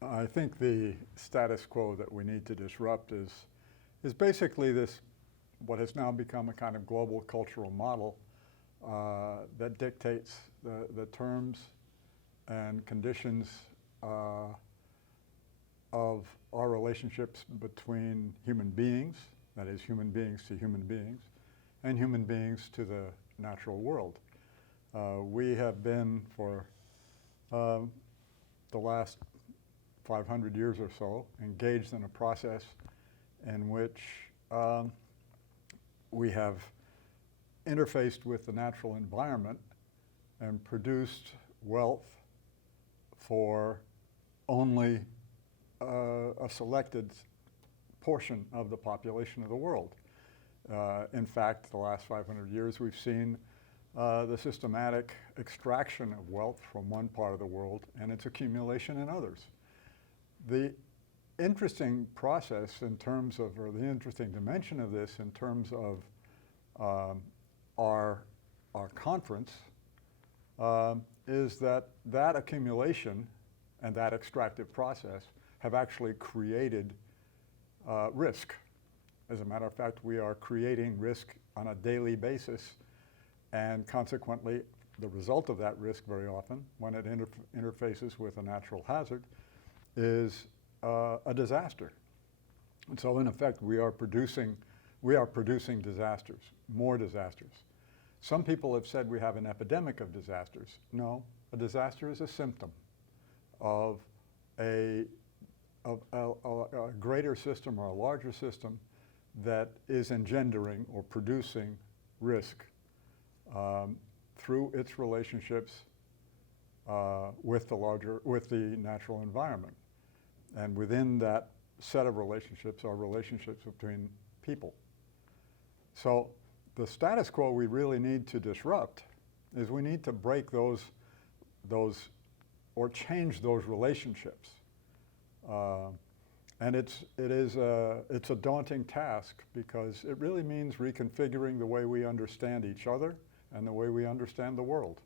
I think the status quo that we need to disrupt is basically this, what has now become a kind of global cultural model that dictates the terms and conditions of our relationships between human beings, that is human beings to human beings, and human beings to the natural world. We have been for the last 500 years or so engaged in a process in which we have interfaced with the natural environment and produced wealth for only a selected portion of the population of the world. In fact, the last 500 years we've seen the systematic extraction of wealth from one part of the world and its accumulation in others. The interesting process in terms of, or the interesting dimension of this in terms of our conference is that that accumulation and that extractive process have actually created risk. As a matter of fact, we are creating risk on a daily basis, and consequently, the result of that risk very often, when it interfaces with a natural hazard, is a disaster. And so in effect, we are producing disasters, more disasters. Some people have said we have an epidemic of disasters. No, a disaster is a symptom of a greater system or a larger system that is engendering or producing risk through its relationships with the natural environment. And within that set of relationships are relationships between people. So the status quo we really need to disrupt is we need to break those or change those relationships. And it's a daunting task because it really means reconfiguring the way we understand each other and the way we understand the world.